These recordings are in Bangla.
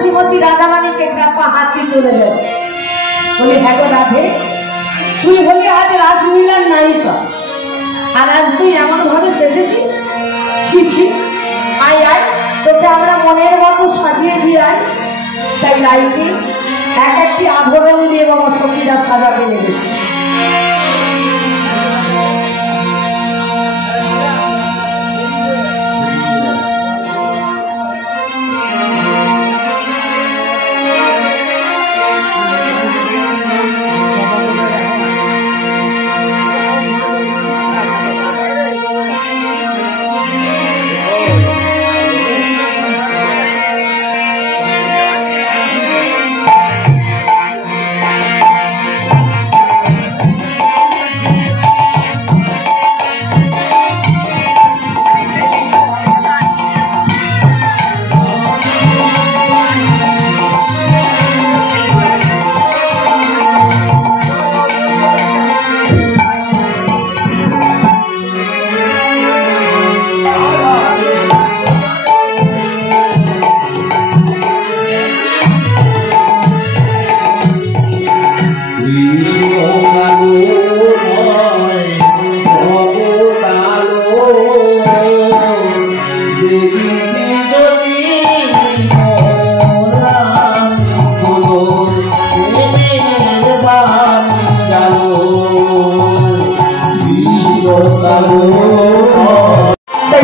শ্রীমতী রাধারানীকে কাপা হাতি চলে যাচ্ছে। বলি হ্যাঁ গো রাধে, তুই বলি আজ রাসলীলার নায়িকা, আর আজ তুই এমন ভাবে সেজেছিস, ছি ছি, আয় আয় তোকে আমরা মনের মতো সাজিয়ে দিয়ে আয়। তাই লাইকে এক একটি আভরণ দিয়ে বাবা সখীরা সাজাতে লেগেছে।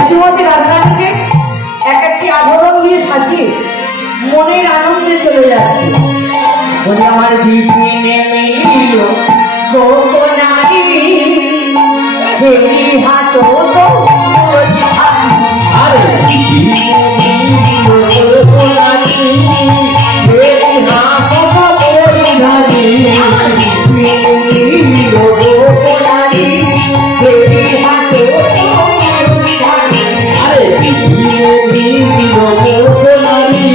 শ্রীমতী রাধারানীকে এক একটি আভরণ দিয়ে সাজিয়ে মনের আনন্দে চলে যাচ্ছে। বলে আমার বিপিনে মিলিল গোপনারী হেরি হাসো তো আরে বিপিনে মিলিল গোপনারী হেরি হাসো তো পরিধারী বিপিনে মিলিল গোপনারী হেরি হাসো তো পরিধারী আরে বিপিনে মিলিল গোপনারী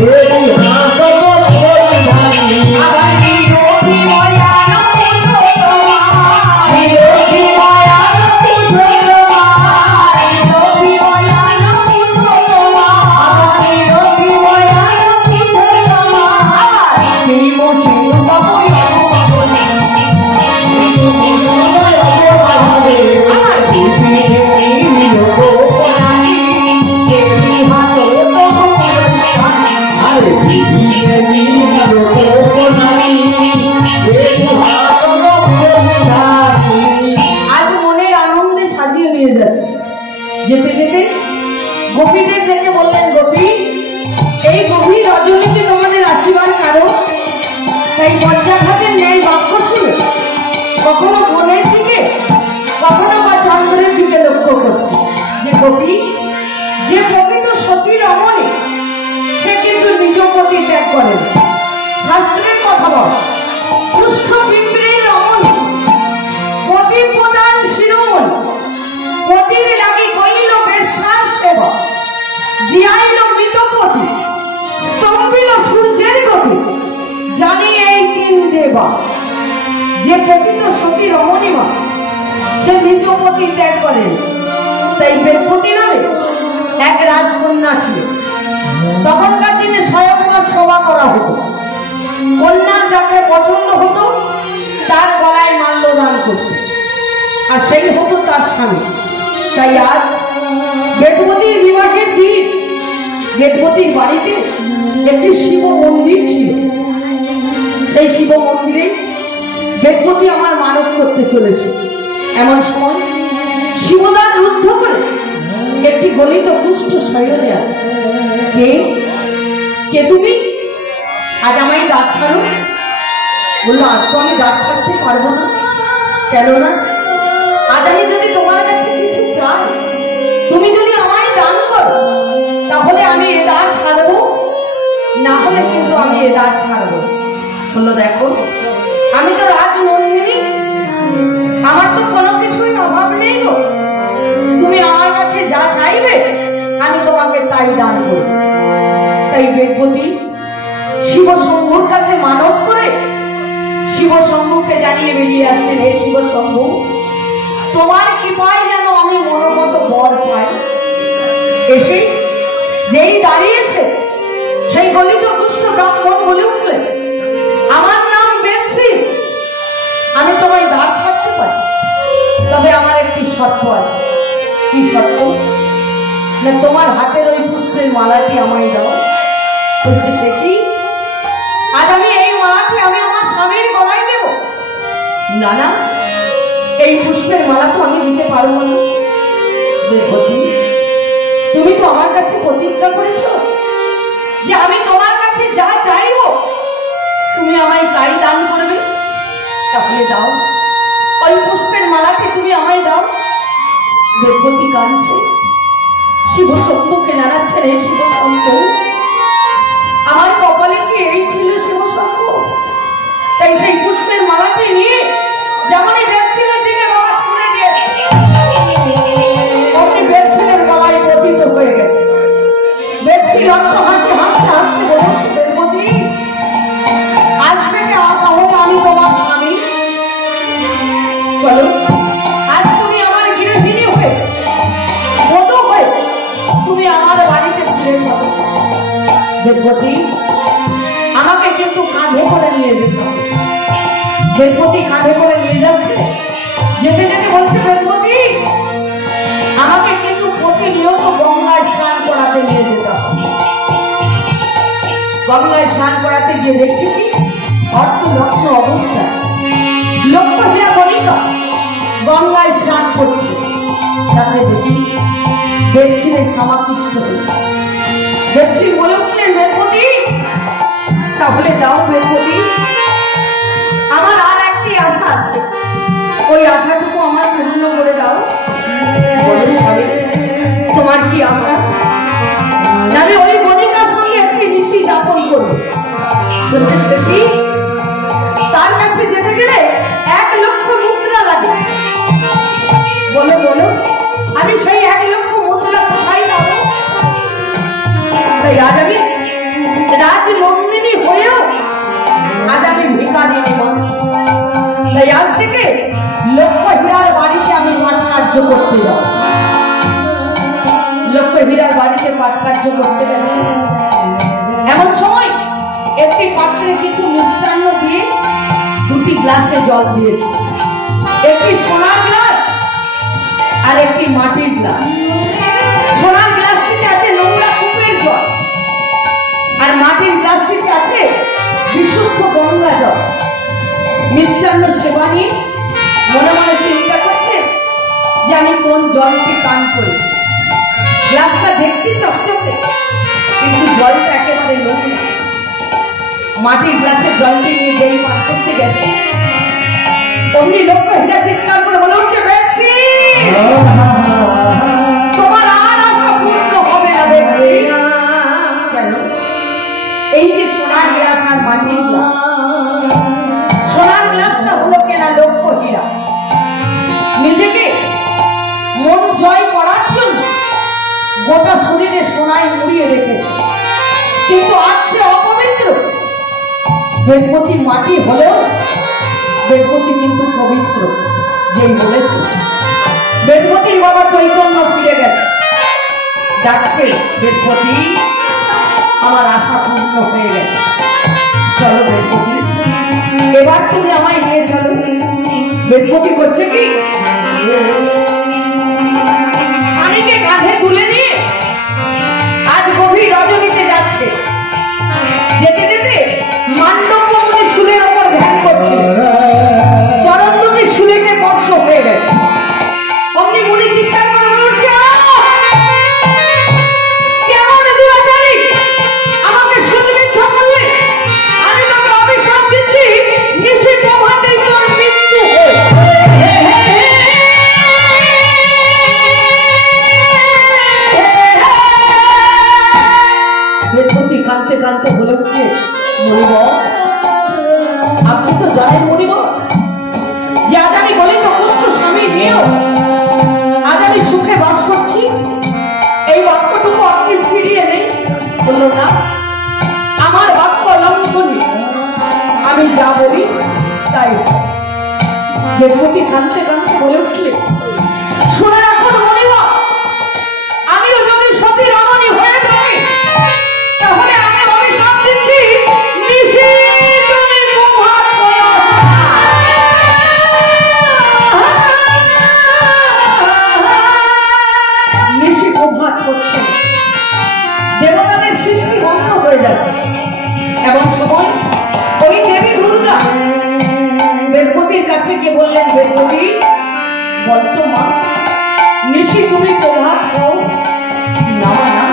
হেরি হাসো যেতে যেতে গোপীদের দেখে বললেন, গোপী এই গভীর রজনীতে তোমাদের আসিবার কারণ, তাই বজ্রাঘাতের ন্যায় বাক্য শুনে কখনো বনের দিকে কখনো বা চন্দ্রের দিকে লক্ষ্য করছে যে গোপী যে প্রকৃত সতী রমণী সে কিন্তু নিজ পতি ত্যাগ করেন। শাস্ত্রের কথা বল, পুষ্প পিঁপড়ের রমণী পতি প্রদান শিরোমণি পতির লাগি কইল বেশ্যার সেবা জিয়াইল মৃতপতি স্তম্ভিল সূর্যের গতি জানি এই তিন দেবা। যে প্রকৃত সতী রমণীমা সে নিজ পতি ত্যাগ করেন। তাই বেদপতি নামে এক রাজকন্যা ছিল। তখনকার দিনে স্বয়ংবর সভা করা হতো। কন্যার যাকে পছন্দ হতো তার গলায় মাল্যদান করত, আর সেই হতো তার স্বামী। তাই আজ বেদবতীর বিবাহের দিন বেদবতীর বাড়িতে একটি শিব মন্দির ছিল। সেই শিব মন্দিরে বেদবতী আমার মানত করতে চলেছে। এমন সময় শিবদ্বার রুদ্ধ করে একটি গলিত কুষ্ঠ শয়নে আছে। কে কে তুমি? আজ আমায় দাঁত ছাড়ো। বললো, আজ তো আমি দাঁত ছাড়তে পারবো না। কেন না? আজ আমি যদি তোমার কাছে কিছু চাই, তুমি যদি আমায় দান করো, তাহলে আমি এ দাঁত ছাড়বো, না হলে কিন্তু আমি এ দাঁত ছাড়বো। বললো, দেখো আমি তো রাজনন্দিনী, আমার তো কোনো কিছুই অভাব নেই গো। তুমি আমার কাছে যা চাইবে আমি তোমাকে তাই দান করব। তাই বেদবতী শিব শম্ভুর কাছে মানত করে শিব শম্ভুকে জানিয়ে বেরিয়ে আসছেন, হে শিব শম্ভু, তোমার কৃপায় যেন আমি মনোমত বর পাই। এসে যেই দাঁড়িয়েছে সেই গলিত কৃষ্ণ ব্রাহ্মণ বলে উঠলেন, আমার নাম বেদসি, আমি তোমায় দাঁড় ছাড়তে পারি, তবে আমার একটি শর্ত আছে। কি শর্ত? না, তোমার হাতের ওই পুষ্পের মালাটি আমায় দাও। বলছে, সে কি? আজ আমি এই মালাটি আমি আমার স্বামীর গলায় দেব? না না, এই পুষ্পের মালা তো আমি দিতে পারবো না। দেবতী, তুমি তো আমার কাছে প্রতিজ্ঞা করেছো যে আমি তোমার কাছে যা চাইব তুমি আমায় তাই দান করবে। তাহলে দাও, ওই পুষ্পের মালাটি তুমি আমায় দাও। দেবতী কাঁদছে, শিব শম্ভুকে জানাচ্ছেন, এই শিব শম্ভু, আমার কপালে কি এই ছিল শিব শম্ভু? তাই সেই পুষ্পের মালাটি নিয়ে যেমনই বেদশিলের দিকে বাবা ছুঁড়ে দিয়েছে, অমনি বেদশিলের গলায় পতিত হয়ে গেছে। বেদশিল অট্ট হাসি হাসতে হাসতে বলছে, দেবতী, আজ থেকে আমি তোমার স্বামী। চলো, আজ তুমি আমার গৃহিণী হয়ে, বধূ হয়ে তুমি আমার বাড়িতে ফিরে চলো। দেবতী, আমাকে কিন্তু কাঁধে করে নিয়ে যেতে হবে। দেবতী কাঁধে করে নিয়ে যাচ্ছে, যেতে যেতে বলছে, দেবতী, আমাকে কিন্তু প্রতিনিয়ত গঙ্গায় স্নান করাতে নিয়ে যেতে হবে। গঙ্গায় স্নান করাতে গিয়ে দেখছি কি অর্থ লক্ষ অবস্থা, লক্ষ হীরা গণিকা গঙ্গায় স্নান করছে। তাতে দেখি বেদশিলের ক্ষমা কৃষ্ণ হল। বেদশিল বলে উঠলেন, দেবতী, তাহলে দাও দেবতী, আমার আর একটি আশা আছে, ওই আশাটুকু আমার পূর্ণ করে দাও। বলে, স্বামী, তোমার কি আশা? আমি ওই গণিকার সঙ্গে একটি নিশি যাপন করবো। বলছে, সে কি? তার কাছে যেতে গেলে 1 লক্ষ মুদ্রা লাগে। বলো বলো, আমি সেই 1 লক্ষ মুদ্রা কোথায় পাবো? তাই আজ আমি রাজনন্দিনী হয়েও আজ আমি ভিখারিনী মানুষ। তাই আজ থেকে লক্ষ হীরার বাড়িতে আমি পাঠ কার্য করতে যাব। লক্ষ হীরার বাড়িতে পাঠ কার্য করতে গেছে, এমন সময় একটি পাত্রে কিছু মিষ্টান্ন দিয়ে 2টি গ্লাসে জল দিয়েছে। একটি সোনার গ্লাস আর একটি মাটির গ্লাস। সোনার গ্লাসটিতে আছে নোংরা কূপের জল, আর মাটির গ্লাসটিতে আছে বিশুদ্ধ গঙ্গা জল। মিষ্টান্ন সেবা নিয়ে মনে মনে চিন্তা করছে যে আমি কোন জলটি পান করি। গ্লাসটা দেখতে চকচকে, কিন্তু জলটা একেবারে নোংরা। মাটির গ্লাসের জলটি নিয়ে যেই পান করতে গেছে, অমনি লক্ষ্য হীরা চিৎকার করে বলে উঠছে, বেদশি, তোমার আর আশা পূর্ণ হবে না। বেদশি, কেন? এই যে সোনার গ্লাস আর মাটির গ্লাস, সোনার গ্লাসটা হলো কেনা লক্ষ্য হীরা। নিজেকে মন জয় করার জন্য গোটা শরীরে সোনায় মুড়িয়ে রেখেছে, কিন্তু আজ সে অপবিত্র। বেদপতি মাটি হলেও বেদপতি কিন্তু পবিত্র। যেই বলেছে, বেদপতির বাবা চৈতন্য ফিরে গেছে, ডাকছে, বেদপতি, আমার আশা পূর্ণ হয়ে গেছে, চলো বেদপতি, এবার তুমি আমায় নিয়ে চলো। বেদপতি করছে কি, স্বামীকে কাঁধে তুলে নিয়ে আজ গভীর রজনীতে যাচ্ছে। যেতে যেতে মান্ডব্য মুনি শুলের ওপর ধ্যান করছিল, চরণ দুটি শুলেতে বর্ষ হয়ে গেছে। অমনি মুনি চিৎকার করে বলছে, কেমন দুরাচারী, আমাকে সুনিবিদ্ধ করলে, আমি তোকে অভিশাপ দিচ্ছি, নিশি প্রভাতেই তোর মৃত্যু হোক। বেদপতি কাঁদতে কাঁদতে বলে উঠছে, মণিবর, আপনি তো জানেন মণিবর যে আজ আমি গলিত কুষ্ঠ স্বামী নিয়েও আজ আমি সুখে বাস করছি। এই বাক্যটুকু আপনি ফিরিয়ে নেই। বলল, না, আমার বাক্য লঙ্ঘনী, আমি যা বলি তাই। বেদপতি কাঁদতে কাঁদতে বলে উঠলে, শুনে রাখুন মণিবর, আমিও যদি সতী রমণী হয়ে থাকি, তাহলে আমি অভিশাপ সৃষ্টি বন্ধ হয়ে যাচ্ছে। এমন সময় ওই দেবী দুর্গা বেদপতির কাছে গিয়ে বললেন, বেদপতি বলতো মা, নিশি তুমি প্রভাত হও না না,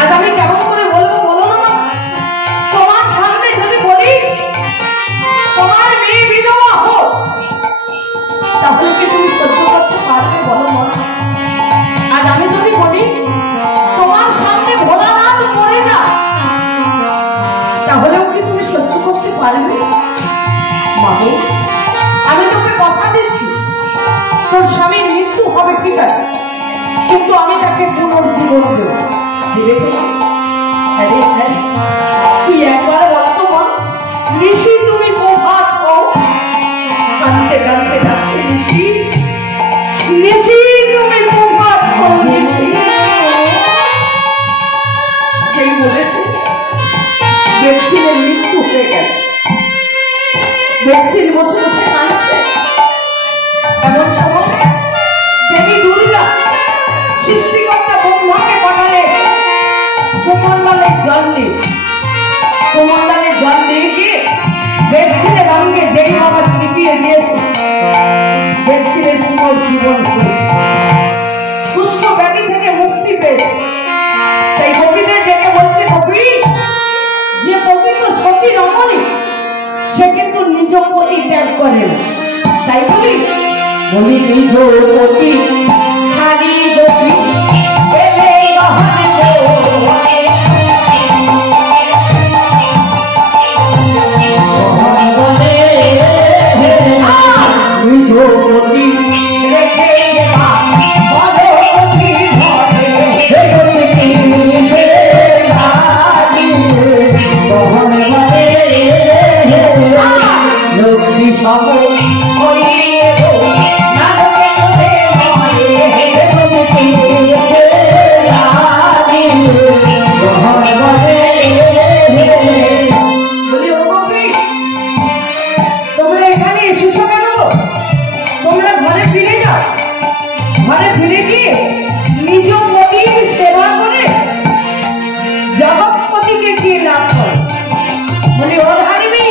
আজ আমি কেমন করে বলবো বলো না মা? তোমার সামনে যদি বলি তোমার মেয়ে বিধবা হোক, তাহলে কি তুমি সহ্য করতে পারবে বলো মা? আজ আমি যদি বলি তোমার সামনে ভোলানাথ মরে যা, তাহলেও কি তুমি সহ্য করতে পারবে? মা গো, আমি তোকে কথা দিচ্ছি, তোর স্বামীর মৃত্যু হবে ঠিক আছে, কিন্তু আমি তাকে পুনর্জীবন দেব। দেবে তো? আরে হ্যাঁ, তুই একবার বলতো মা, নিশি তুমি প্রভাত হও। কাঁদতে কাঁদতে ডাকছে, নিশি নিশি তুমি প্রভাত হও, নিশি। যেই বলেছে ব্যক্তির মৃত্যু হয়ে গেল। ব্যক্তির বসে বসে কাঁদছে। এমন সময় দেবী দুর্গা সৃষ্টিকর্তা ব্রহ্মাকে পাঠালে কুমণ্ডলের জল নিয়ে। কুমণ্ডলের জল নিয়ে গিয়ে ব্যক্তির রঙে যেই বাবা ছিটিয়ে দিয়েছে, ব্যক্তির পুনর্জীবন হয়েছে, কুষ্ঠ ব্যাধি থেকে মুক্তি পেয়েছে। তাই গোপীদের ডেকে বলছে, গোপী, যে পবিত্র সতী রমণী সে কিন্তু নিজ পতি ত্যাগ করে না। তাই বলি বলি নিজ পতি ছাড়ি গোপী এলে গহনে নিজ পতি রেখে দেবা পরপতি ঘরে গহনে বলে লক্ষ্মী সব হইয়ে গো নারকে তোরে নয় তুমি গহনে বলে। বলি ও গোপী, তোমরা এখানে এসেছো কেন? তোমরা ঘরে ফিরে যাও। ঘরে ফিরে গিয়ে নিজ পতির সেবা করে জগৎপতিকে গিয়ে লাভ করো। বলি ও ধারিণী,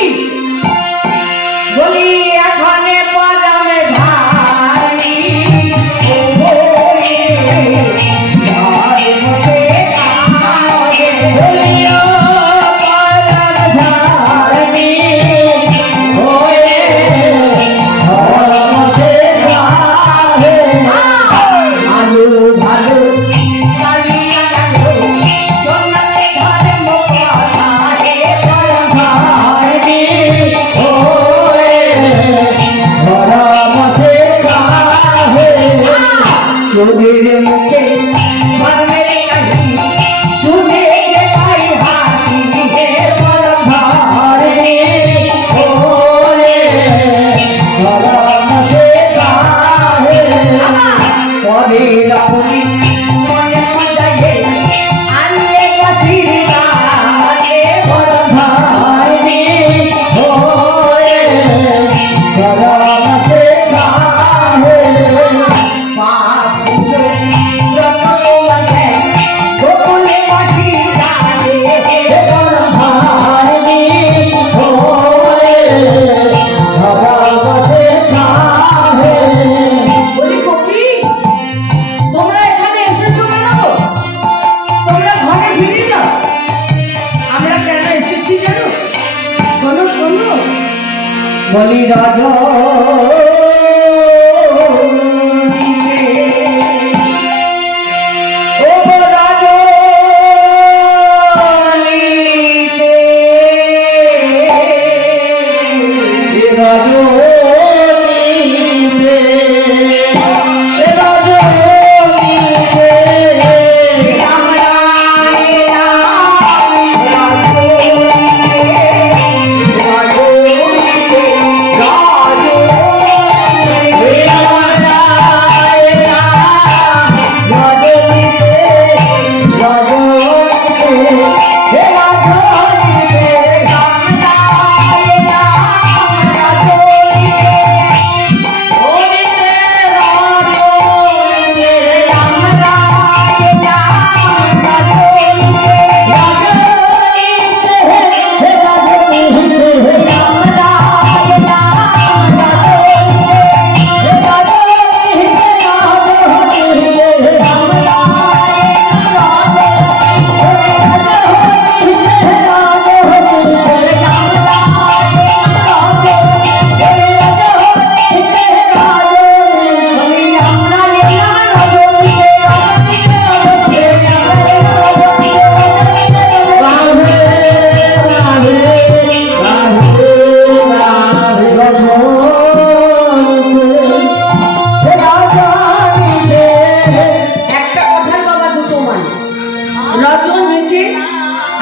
বলি এখানে পরমে ধারি চোরের মুখে মরমের কাহিনী শুনে যে পাই হাসি হে পরধারে ওরে পরম সে কাহে পরে রাপুনি মনে মজায়ে আনলে কাশিরা হে পরধারে ওরে পরম সে কাহে বলি রাজা রাজো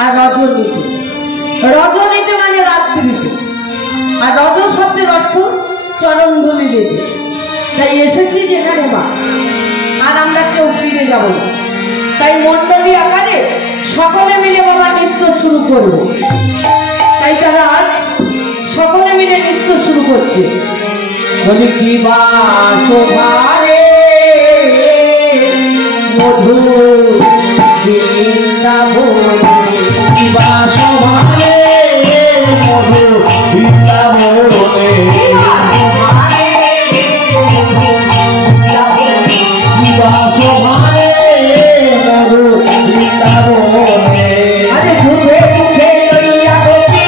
আর রজনীতে। রজনীতে মানে রাত্রিতে, আর রজ শব্দের অর্থ চরণ ধুলি দিতে। তাই এসেছি যেখানে মা, আর আমরা কেউ ফিরে যাব না। তাই মণ্ডলী আকারে সকলে মিলে বাবা নৃত্য শুরু করব। তাই তারা আজ সকলে মিলে নৃত্য শুরু করছে। বলি কি বা শোভারে মধু বৃন্দাবনে, কি বা শোভারে মধু বৃন্দাবনে, কি বা শোভারে মধু বৃন্দাবনে। আরে যুগে যুগে লইয়া গোপী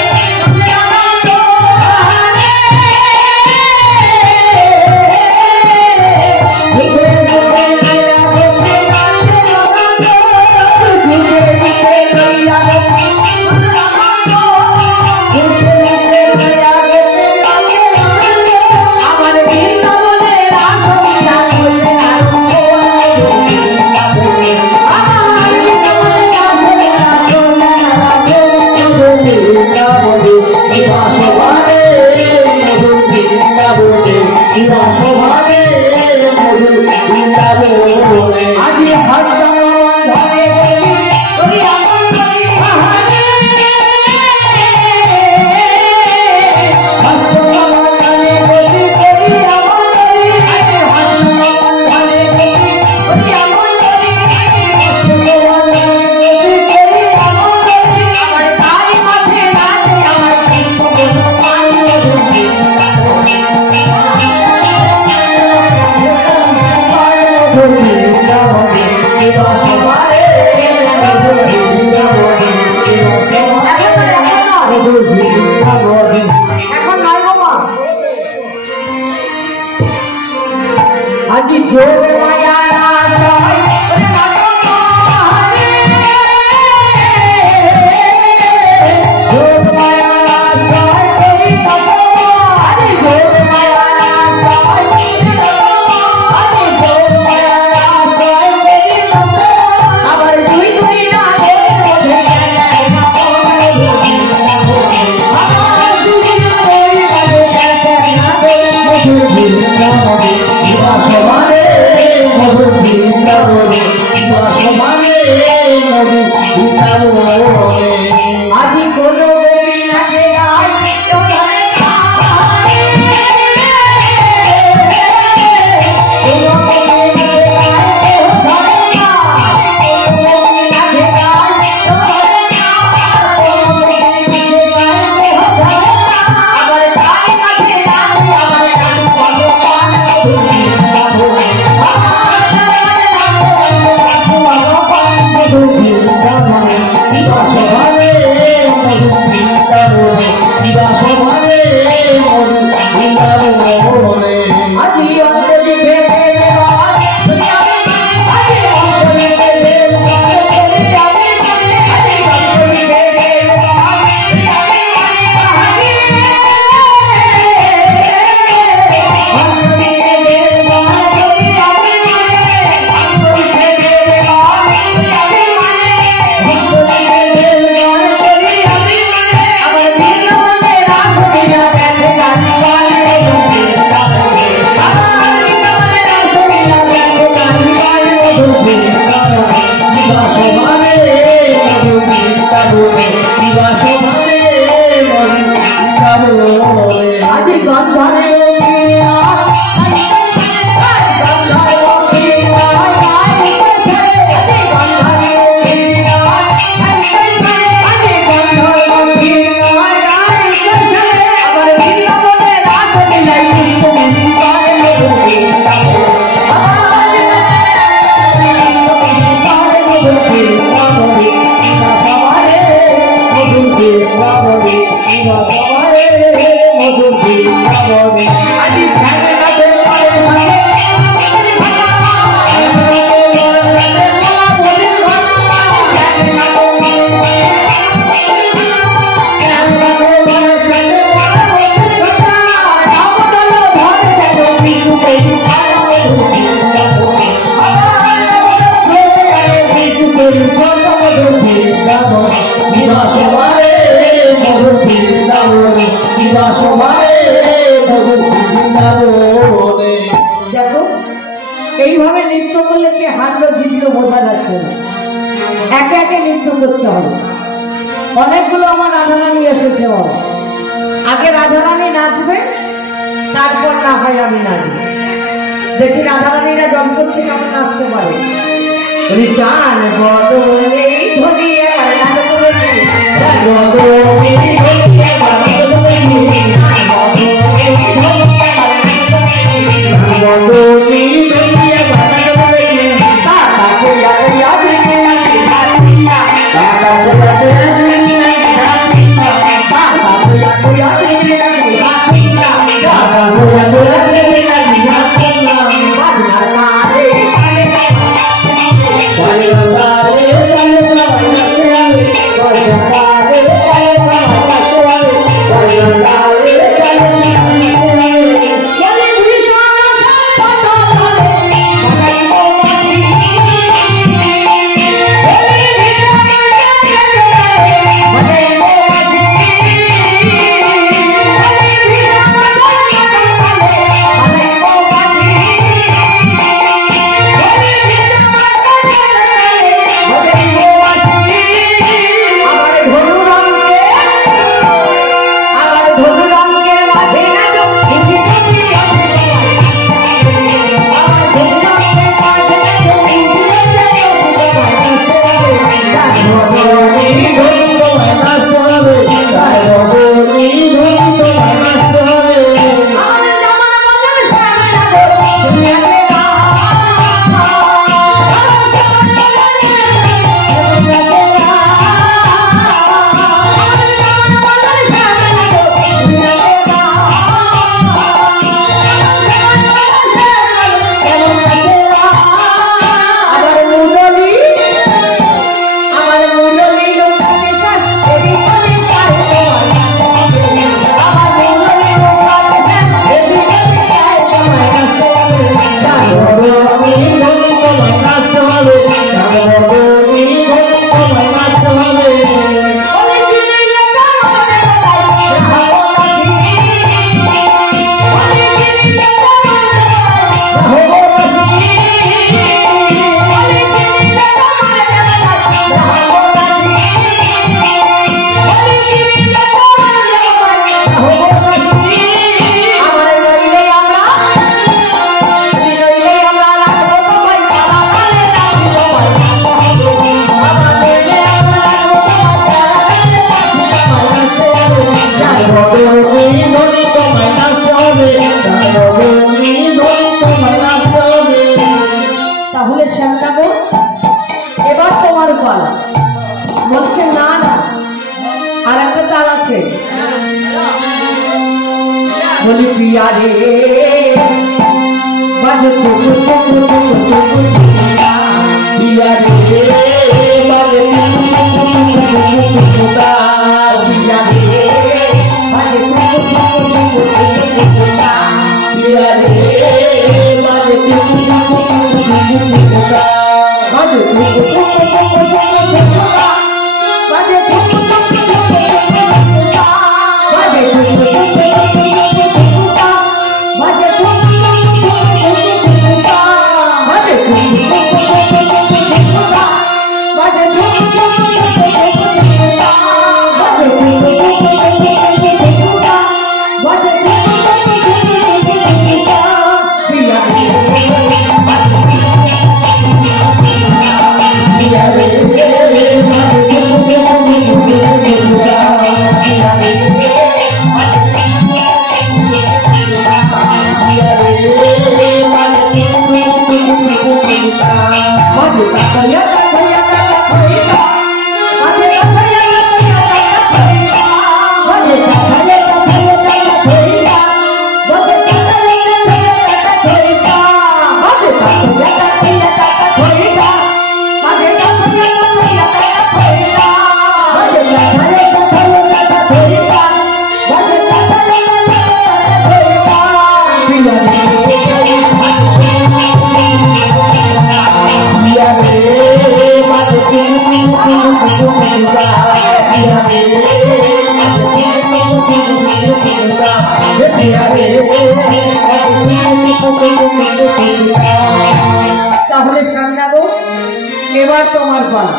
মধুর নৃত্য করতে হবে। অনেকগুলো আমার রাধারানী এসেছে বাবা, আগে রাধারানী নাচবে, তারপর না হয় আমি নাচবো। দেখি রাধারানীরা জন্ম করছে কেমন নাচতে পারে। বলি চান বদলে ধরিয়ে बोली पिया रे बज पिया তাহলে সামলাবো এবার তোমার পালা।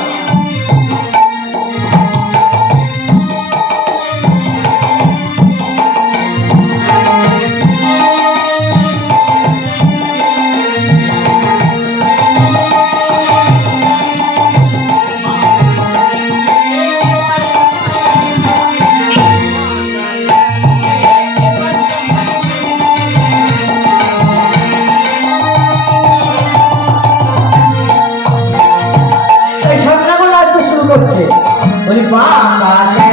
বলি বাতাসে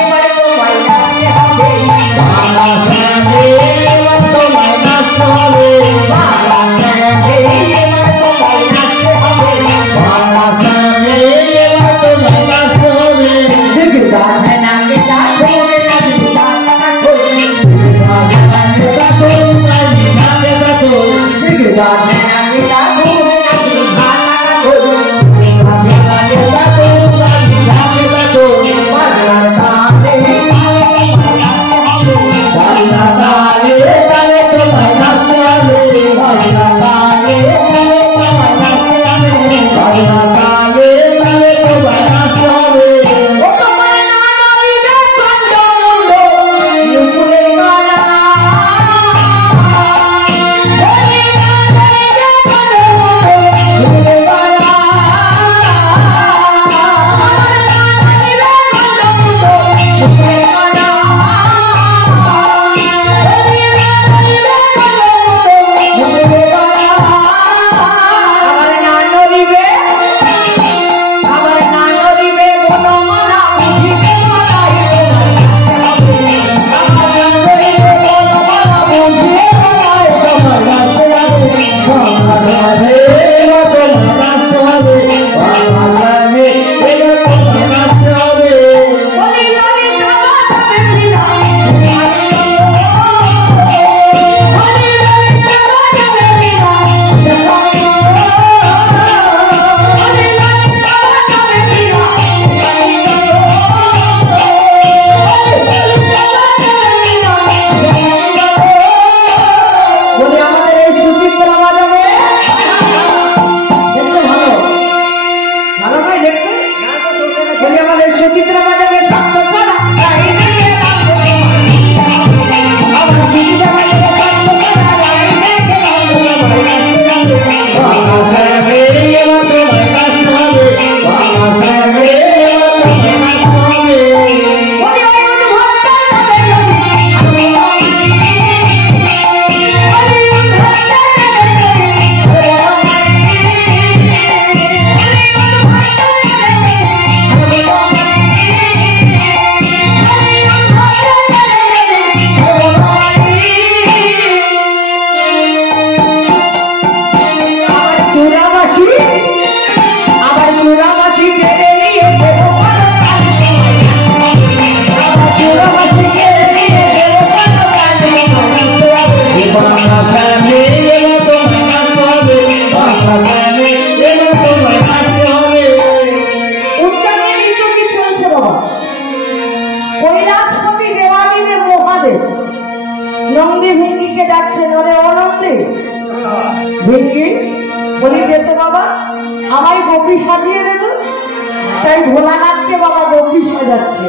এবার তোমায় নাচতে হবে, বাতাসে এবার তোমায় নাচতে হবে, বাতাসে এবার তোমায় নাচতে হবে, বাতাসে এবার তোমায় নাচতে হবে। গাছে নাচে ঘুরে নাচে গাছে ঘুরে, গাছে নাচে ঘুরে নাচে গাছে ঘুরে, গাছে নাচে ঘুরে নাচে গাছে ঘুরে, গাছে নাচে ঘুরে বাজনার তালে বাজনা তালে তালে তোমায় নাচতে হবে, বাজনা তালে তালে তোমায় নাচতে হবে, বাজনা তালে তালে তোমায় নাচতে হবে। ও তোমায় না নামিবে কাঞ্চনজঙ্ঘ নুপুরে কালা, ওরে না নামিবে কাঞ্চনজঙ্ঘ নুপুরে কালা, আমার না নামিবে কাঞ্চনজঙ্ঘ নুপুরে কালা, ওরে না নামিবে কাঞ্চনজঙ্ঘ নুপুরে কালা, আমার না নড়িবে, আমার না নড়িবে বনমালা বুঝিবে মালাই তোমায় নাচতে হবে, আমার না নড়িবে বনমালা বুঝিবে মালাই তোমায় নাচতে হবে, বাজনা এবার তোমায় নাচতে হবে, বাজনা এবার তোমায় নাচতে হবে। বলি আমি কাবা যাবে ফিরা, বলি আমি কাবা যাবে ফিরা, বলি আমি কাবা যাবে ফিরা, বলি আমাদের এই সুচিত্রা বাজাবে দেখতে ভালো, ভালো নয় দেখতে, বলি আমাদের সুচিত্রা বাজাবে শব্দ ছড়া, তাই দেখে আমার সুচিত্রা বাজাবে শব্দ ছড়া, তাই দেখে বাতাসে এবার তোমায় নাচতে হবে, বাতাসে এবার তোমায় নাচতে হবে। বলি ওই অনুভবটা যাবে যদি আমি বলি অনুভবটা যাবে যদি আবার চূড়াবাসী কেড়ে নিয়ে দেবো চূড়াবাসী কেড়ে নিয়ে দেবো বাতাসে এবার তোমায় নাচতে হবে, বাতাসে এবার তোমায় নাচতে হবে। উচ্চারণে কিন্তু কি চলছে বাবা? কৈলাসপতি দেবাদিদেব মহাদেব নন্দী ভিঙ্গিকে ডাকছেন, ওরে অনন্দী ভিঙ্গি, বলি যেত বাবা আমায় গোপী সাজিয়ে দেব, তাই ভোলানাথকে বাবা গোপী সাজাচ্ছে।